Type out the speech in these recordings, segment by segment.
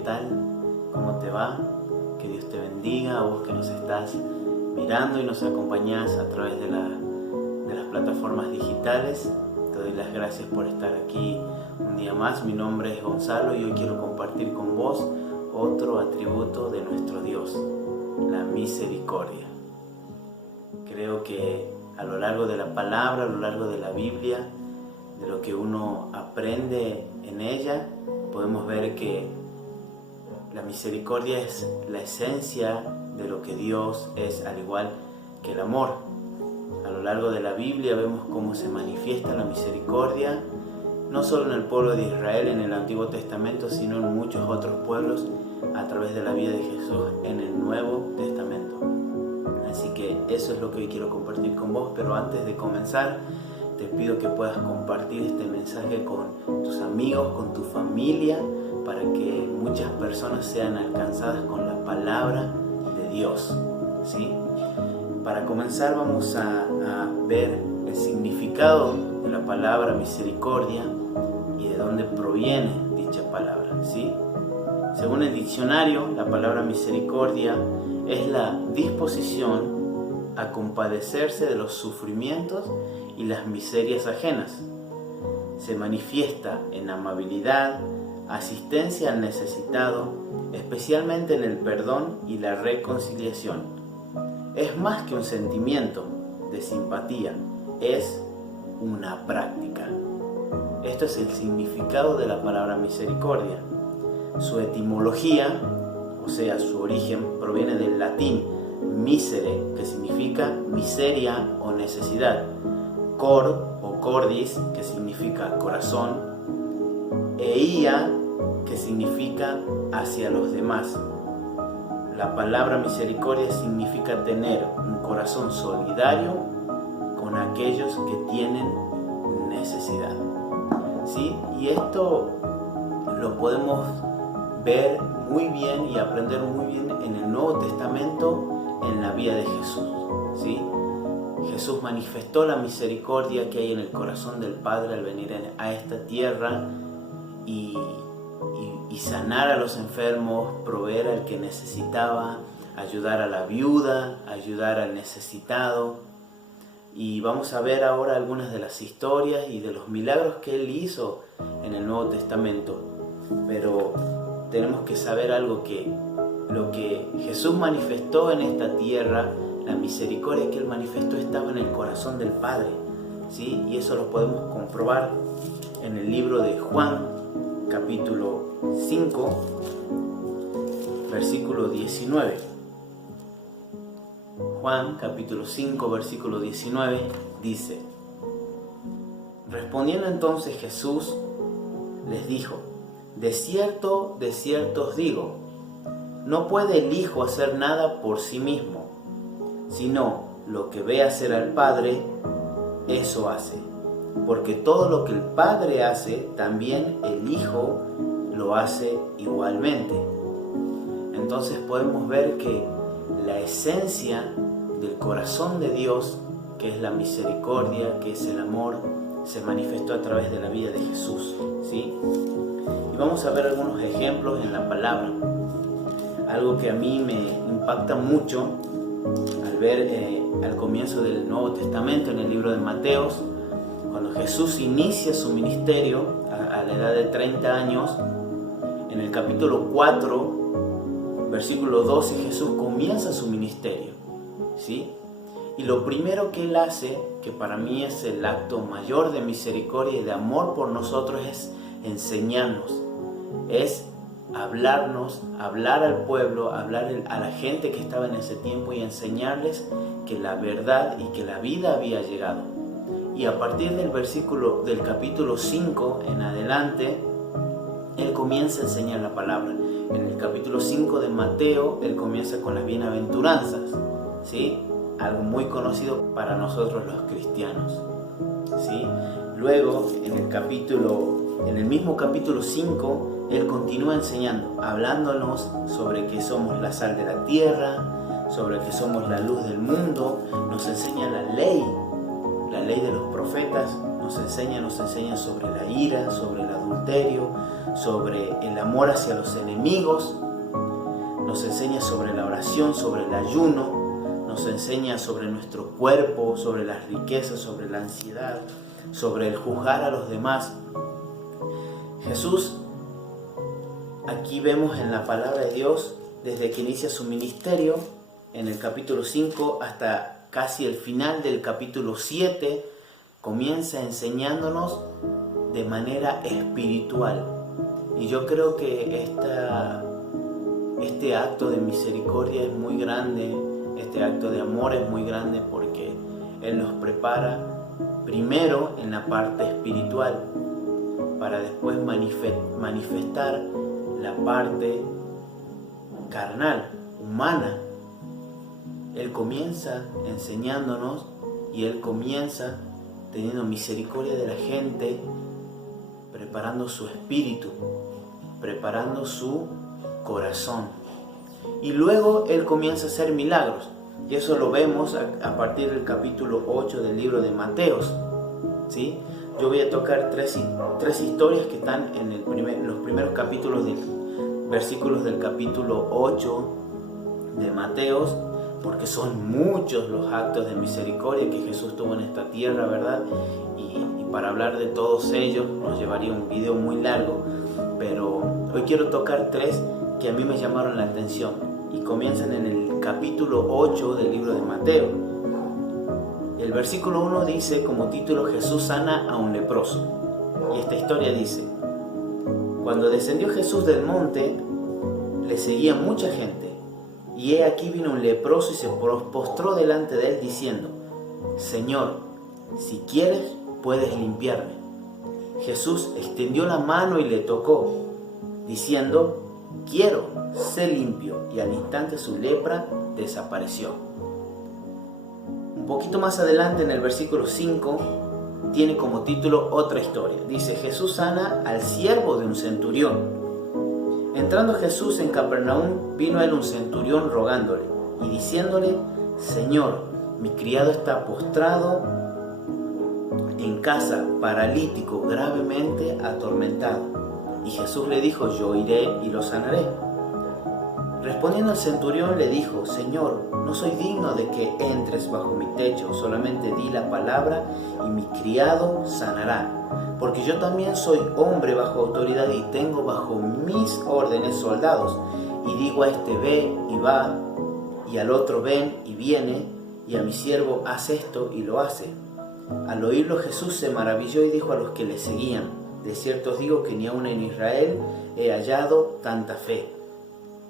tal? ¿Cómo te va? Que Dios te bendiga, a vos que nos estás mirando y nos acompañás a través de las plataformas digitales. Te doy las gracias por estar aquí un día más. Mi nombre es Gonzalo y hoy quiero compartir con vos otro atributo de nuestro Dios, la misericordia. Creo que a lo largo de la palabra, a lo largo de la Biblia, de lo que uno aprende en ella, podemos ver que la misericordia es la esencia de lo que Dios es, al igual que el amor. A lo largo de la Biblia vemos cómo se manifiesta la misericordia, no solo en el pueblo de Israel en el Antiguo Testamento, sino en muchos otros pueblos a través de la vida de Jesús en el Nuevo Testamento. Así que eso es lo que hoy quiero compartir con vos, pero antes de comenzar, te pido que puedas compartir este mensaje con tus amigos, con tu familia, para que muchas personas sean alcanzadas con la palabra de Dios, ¿sí? Para comenzar vamos a ver el significado de la palabra misericordia y de dónde proviene dicha palabra, ¿sí? Según el diccionario, la palabra misericordia es la disposición a compadecerse de los sufrimientos y las miserias ajenas. Se manifiesta en amabilidad, asistencia al necesitado, especialmente en el perdón y la reconciliación. Es más que un sentimiento de simpatía, es una práctica. Esto es el significado de la palabra misericordia. Su etimología, o sea, su origen, proviene del latín misere, que significa miseria o necesidad, cor o cordis, que significa corazón, e ia, que significa hacia los demás. La palabra misericordia significa tener un corazón solidario con aquellos que tienen necesidad, ¿sí? Y esto lo podemos ver muy bien y aprender muy bien en el Nuevo Testamento, en la vida de Jesús, ¿sí? Jesús manifestó la misericordia que hay en el corazón del Padre al venir a esta tierra y sanar a los enfermos, proveer al que necesitaba, ayudar a la viuda, ayudar al necesitado. Y vamos a ver ahora algunas de las historias y de los milagros que Él hizo en el Nuevo Testamento. Pero tenemos que saber algo, que lo que Jesús manifestó en esta tierra, la misericordia que Él manifestó, estaba en el corazón del Padre, ¿sí? Y eso lo podemos comprobar en el libro de Juan, capítulo 5, versículo 19. Juan, capítulo 5, versículo 19, dice: Respondiendo entonces Jesús les dijo: de cierto os digo, no puede el Hijo hacer nada por sí mismo, sino lo que ve hacer al Padre, eso hace. Porque todo lo que el Padre hace, también el Hijo lo hace igualmente. Entonces podemos ver que la esencia del corazón de Dios, que es la misericordia, que es el amor, se manifestó a través de la vida de Jesús, ¿sí? Y vamos a ver algunos ejemplos en la palabra. Algo que a mí me impacta mucho al ver al comienzo del Nuevo Testamento, en el libro de Mateos, cuando Jesús inicia su ministerio a la edad de 30 años, en el capítulo 4, versículo 12, Jesús comienza su ministerio, ¿sí? Y lo primero que Él hace, que para mí es el acto mayor de misericordia y de amor por nosotros, es enseñarnos, es hablarnos, hablar al pueblo, hablar a la gente que estaba en ese tiempo y enseñarles que la verdad y que la vida había llegado. Y a partir del capítulo 5 en adelante, Él comienza a enseñar la palabra. En el capítulo 5 de Mateo, Él comienza con las bienaventuranzas, ¿sí? Algo muy conocido para nosotros los cristianos, ¿sí? Luego, en el mismo capítulo 5, Él continúa enseñando, hablándonos sobre que somos la sal de la tierra, sobre que somos la luz del mundo. Nos enseña la ley de los profetas, nos enseña sobre la ira, sobre el adulterio, sobre el amor hacia los enemigos, nos enseña sobre la oración, sobre el ayuno, nos enseña sobre nuestro cuerpo, sobre las riquezas, sobre la ansiedad, sobre el juzgar a los demás. Jesús, aquí vemos en la palabra de Dios, desde que inicia su ministerio, en el capítulo 5 hasta casi el final del capítulo 7, comienza enseñándonos de manera espiritual. Y yo creo que este acto de misericordia es muy grande, este acto de amor es muy grande, porque Él nos prepara primero en la parte espiritual para después manifestar la parte carnal, humana. Él comienza enseñándonos y Él comienza teniendo misericordia de la gente, preparando su espíritu, preparando su corazón. Y luego Él comienza a hacer milagros. Y eso lo vemos a partir del capítulo 8 del libro de Mateos, ¿sí? Yo voy a tocar tres historias que están en los primeros capítulos versículos del capítulo 8 de Mateos, porque son muchos los actos de misericordia que Jesús tuvo en esta tierra, ¿verdad? Y para hablar de todos ellos nos llevaría un video muy largo, pero hoy quiero tocar tres que a mí me llamaron la atención y comienzan en el capítulo 8 del libro de Mateo. El versículo 1 dice como título: Jesús sana a un leproso. Y esta historia dice: cuando descendió Jesús del monte, le seguía mucha gente, y he aquí vino un leproso y se postró delante de él diciendo: Señor, si quieres, puedes limpiarme. Jesús extendió la mano y le tocó, diciendo: quiero, sé limpio. Y al instante su lepra desapareció. Un poquito más adelante, en el versículo 5, tiene como título otra historia. Dice: Jesús sana al siervo de un centurión. Entrando Jesús en Capernaum, vino a él un centurión rogándole y diciéndole: Señor, mi criado está postrado en casa, paralítico, gravemente atormentado. Y Jesús le dijo: yo iré y lo sanaré. Respondiendo el centurión le dijo: Señor, no soy digno de que entres bajo mi techo, solamente di la palabra y mi criado sanará. Porque yo también soy hombre bajo autoridad y tengo bajo mis órdenes soldados. Y digo a este: ve y va, y al otro: ven y viene, y a mi siervo: haz esto, y lo hace. Al oírlo Jesús se maravilló y dijo a los que le seguían: de cierto os digo que ni aun en Israel he hallado tanta fe.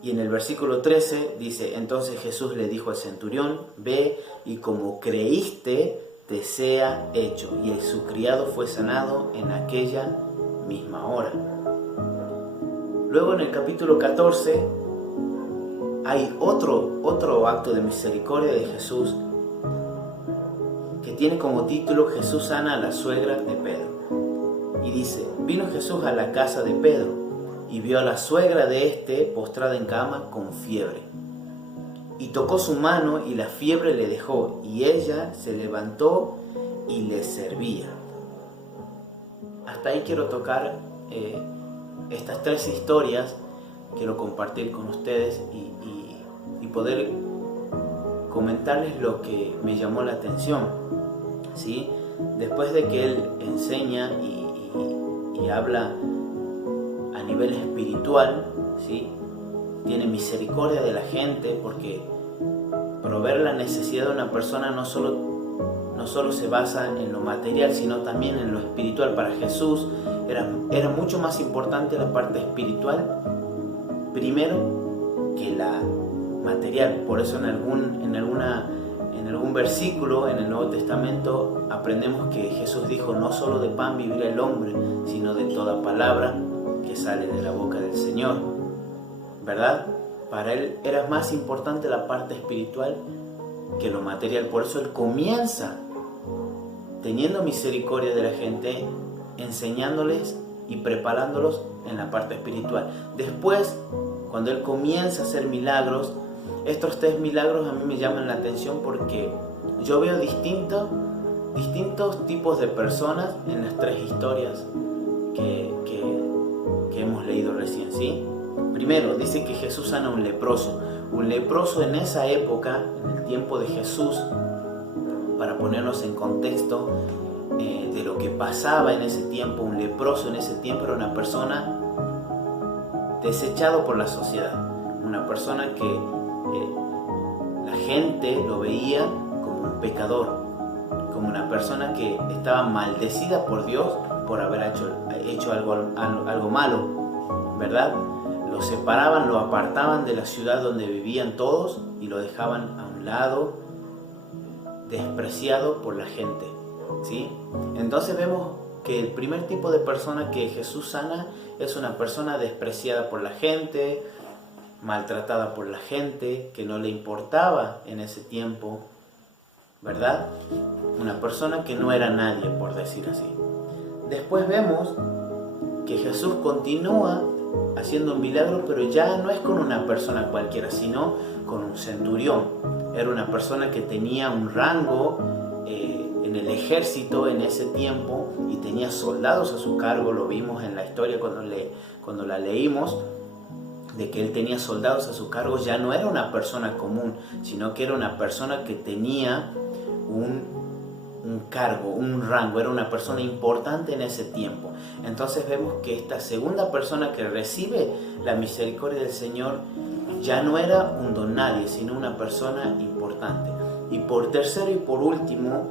Y en el versículo 13 dice: entonces Jesús le dijo al centurión: ve y como creíste te sea hecho. Y su criado fue sanado en aquella misma hora. Luego en el capítulo 14 hay otro acto de misericordia de Jesús que tiene como título: Jesús sana a la suegra de Pedro. Y dice: vino Jesús a la casa de Pedro y vio a la suegra de éste postrada en cama con fiebre. Y tocó su mano y la fiebre le dejó, y ella se levantó y le servía. Hasta ahí quiero tocar estas tres historias. Quiero compartir con ustedes y poder comentarles lo que me llamó la atención, ¿sí? Después de que él enseña y habla a nivel espiritual, ¿sí? Tiene misericordia de la gente, porque proveer la necesidad de una persona no solo se basa en lo material, sino también en lo espiritual. Para Jesús era mucho más importante la parte espiritual primero que la material. Por eso en algún versículo en el Nuevo Testamento aprendemos que Jesús dijo: no solo de pan vivirá el hombre, sino de toda palabra que sale de la boca del Señor, ¿verdad? Para él era más importante la parte espiritual que lo material. Por eso él comienza teniendo misericordia de la gente, enseñándoles y preparándolos en la parte espiritual. Después, cuando él comienza a hacer milagros, estos tres milagros a mí me llaman la atención porque yo veo distintas distintos tipos de personas en las tres historias que hemos leído recién, ¿sí? Primero, dice que Jesús sana a un leproso. Un leproso en esa época, en el tiempo de Jesús, para ponernos en contexto de lo que pasaba en ese tiempo, un leproso en ese tiempo era una persona desechado por la sociedad, una persona que la gente lo veía como un pecador, como una persona que estaba maldecida por Dios por haber hecho algo malo, ¿verdad? Lo separaban, lo apartaban de la ciudad donde vivían todos y lo dejaban a un lado, despreciado por la gente, ¿sí? Entonces vemos que el primer tipo de persona que Jesús sana es una persona despreciada por la gente, maltratada por la gente, que no le importaba en ese tiempo, ¿verdad? Una persona que no era nadie, por decir así. Después vemos que Jesús continúa haciendo un milagro, pero ya no es con una persona cualquiera, sino con un centurión. Era una persona que tenía un rango en el ejército en ese tiempo y tenía soldados a su cargo. Lo vimos en la historia cuando la leímos, de que él tenía soldados a su cargo. Ya no era una persona común, sino que era una persona que tenía un cargo, un rango, era una persona importante en ese tiempo. Entonces vemos que esta segunda persona que recibe la misericordia del Señor ya no era un don nadie, sino una persona importante. Y por tercero y por último,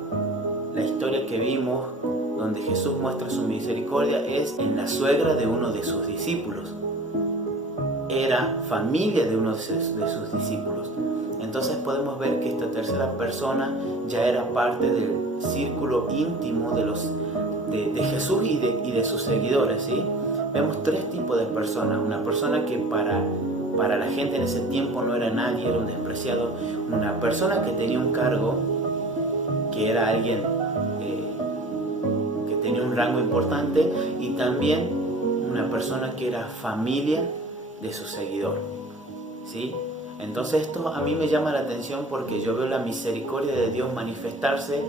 la historia que vimos donde Jesús muestra su misericordia es en la suegra de uno de sus discípulos. Era familia de uno de sus discípulos. Entonces podemos ver que esta tercera persona ya era parte del círculo íntimo de Jesús y de sus seguidores, ¿sí? Vemos tres tipos de personas. Una persona que para la gente en ese tiempo no era nadie, era un despreciado. Una persona que tenía un cargo, que era alguien que tenía un rango importante, y también una persona que era familia de su seguidor, ¿sí? Entonces esto a mí me llama la atención porque yo veo la misericordia de Dios manifestarse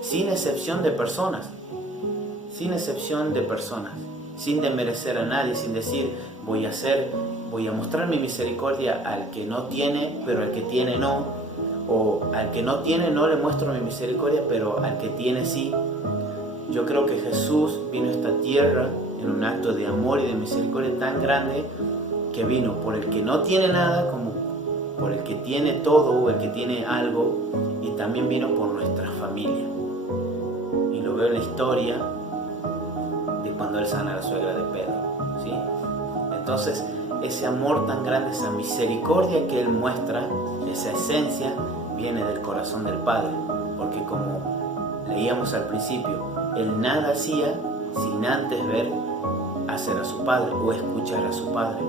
sin excepción de personas, sin desmerecer a nadie, sin decir voy a mostrar mi misericordia al que no tiene, pero al que tiene no, o al que no tiene no le muestro mi misericordia, pero al que tiene sí. Yo creo que Jesús vino a esta tierra en un acto de amor y de misericordia tan grande, que vino por el que no tiene nada como por el que tiene todo o el que tiene algo, y también vino por nuestra familia. Y lo veo en la historia de cuando él sana a la suegra de Pedro, ¿sí? Entonces ese amor tan grande, esa misericordia que él muestra, esa esencia viene del corazón del Padre, porque como leíamos al principio, él nada hacía sin antes ver hacer a su Padre o escuchar a su Padre.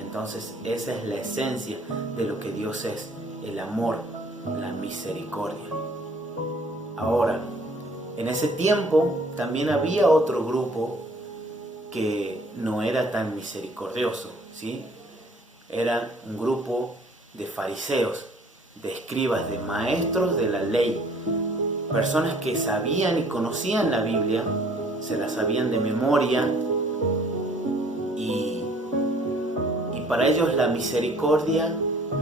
Entonces esa es la esencia de lo que Dios es, el amor, la misericordia. Ahora, en ese tiempo también había otro grupo que no era tan misericordioso, ¿sí? Era un grupo de fariseos, de escribas, de maestros de la ley, personas que sabían y conocían la Biblia, se la sabían de memoria, y para ellos la misericordia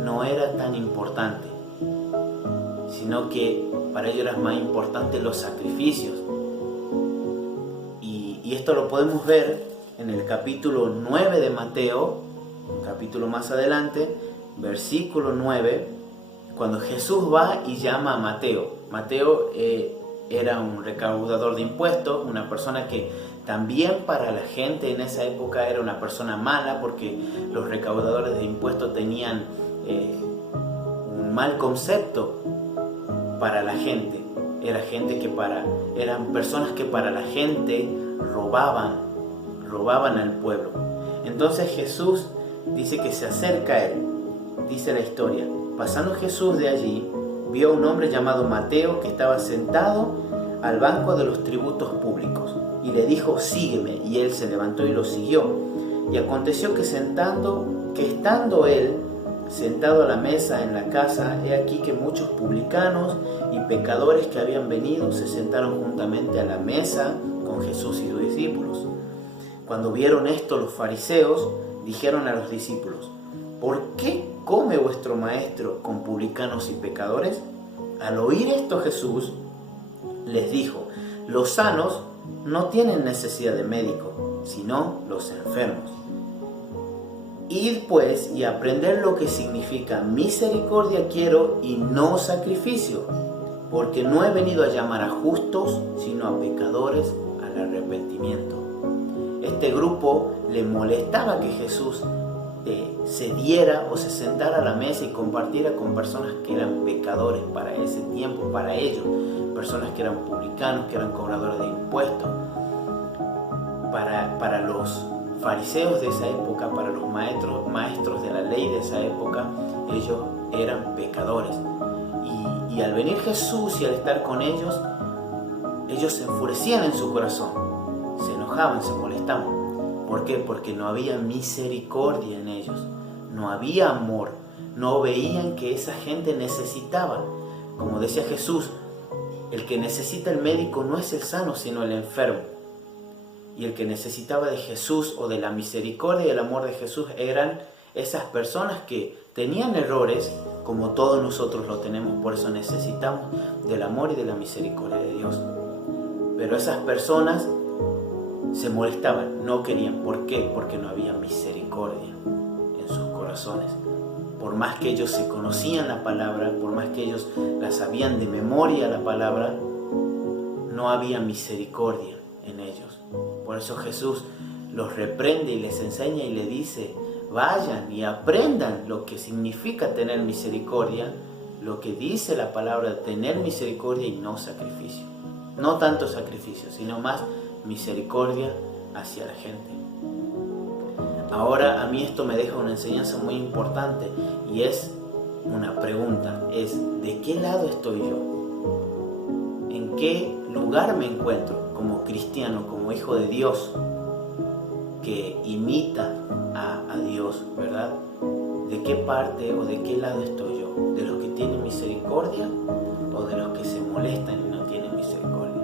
no era tan importante, sino que para ellos eran más importantes los sacrificios. Y esto lo podemos ver en el capítulo 9 de Mateo, un capítulo más adelante, versículo 9, cuando Jesús va y llama a Mateo. Mateo era un recaudador de impuestos, una persona que también para la gente en esa época era una persona mala, porque los recaudadores de impuestos tenían un mal concepto para la gente. Eran personas que para la gente robaban al pueblo. Entonces Jesús dice que se acerca a él. Dice la historia: pasando Jesús de allí, vio a un hombre llamado Mateo que estaba sentado al banco de los tributos públicos, y le dijo: sígueme. Y él se levantó y lo siguió. Y aconteció que estando él sentado a la mesa en la casa, he aquí que muchos publicanos y pecadores que habían venido se sentaron juntamente a la mesa con Jesús y sus discípulos. Cuando vieron esto, los fariseos dijeron a los discípulos: ¿por qué come vuestro maestro con publicanos y pecadores? Al oír esto, Jesús les dijo: los sanos no tienen necesidad de médico, sino los enfermos. Id pues y aprended lo que significa misericordia quiero y no sacrificio, porque no he venido a llamar a justos, sino a pecadores al arrepentimiento. Este grupo le molestaba que Jesús se diera o se sentara a la mesa y compartiera con personas que eran pecadores para ese tiempo, para ellos, personas que eran publicanos, que eran cobradores de impuestos. Para los fariseos de esa época, para los maestros de la ley de esa época, ellos eran pecadores. Y al venir Jesús y al estar con ellos se enfurecían en su corazón, se enojaban, se molestaban. ¿Por qué? Porque no había misericordia en ellos, no había amor, no veían que esa gente necesitaba. Como decía Jesús, el que necesita el médico no es el sano, sino el enfermo. Y el que necesitaba de Jesús o de la misericordia y el amor de Jesús eran esas personas que tenían errores, como todos nosotros lo tenemos, por eso necesitamos del amor y de la misericordia de Dios. Pero esas personas se molestaban, no querían. ¿Por qué? Porque no había misericordia en sus corazones. Por más que ellos se conocían la palabra, por más que ellos la sabían de memoria la palabra, no había misericordia en ellos. Por eso Jesús los reprende y les enseña y le dice: vayan y aprendan lo que significa tener misericordia, lo que dice la palabra de tener misericordia y no sacrificio. No tanto sacrificio, sino más misericordia hacia la gente. Ahora a mí esto me deja una enseñanza muy importante y es una pregunta, es: ¿de qué lado estoy yo? ¿En qué lugar me encuentro como cristiano, como hijo de Dios que imita a Dios, verdad? ¿De qué parte o de qué lado estoy yo? ¿De los que tienen misericordia o de los que se molestan y no tienen misericordia?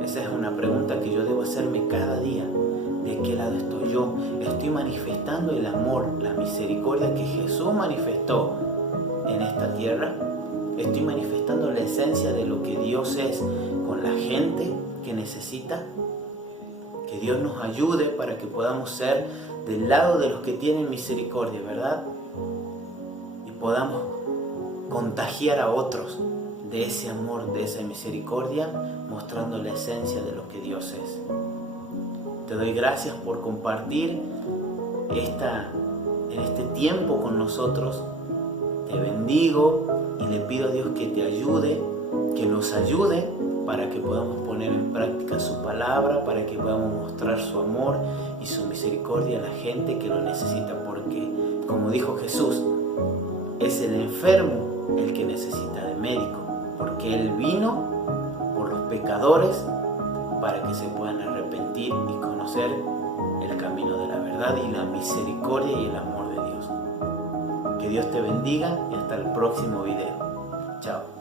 Esa es una pregunta que yo debo hacerme cada día. ¿De qué lado estoy yo? ¿Estoy manifestando el amor, la misericordia que Jesús manifestó en esta tierra? ¿Estoy manifestando la esencia de lo que Dios es con la gente que necesita? Que Dios nos ayude para que podamos ser del lado de los que tienen misericordia, ¿verdad? Y podamos contagiar a otros de ese amor, de esa misericordia, mostrando la esencia de lo que Dios es. Te doy gracias por compartir en este tiempo con nosotros. Te bendigo y le pido a Dios que te ayude, que nos ayude para que podamos poner en práctica su palabra, para que podamos mostrar su amor y su misericordia a la gente que lo necesita, porque, como dijo Jesús, es el enfermo el que necesita de médico, porque Él vino por los pecadores para que se puedan arrepentir y conocer el camino de la verdad y la misericordia y el amor de Dios. Que Dios te bendiga y hasta el próximo video. Chao.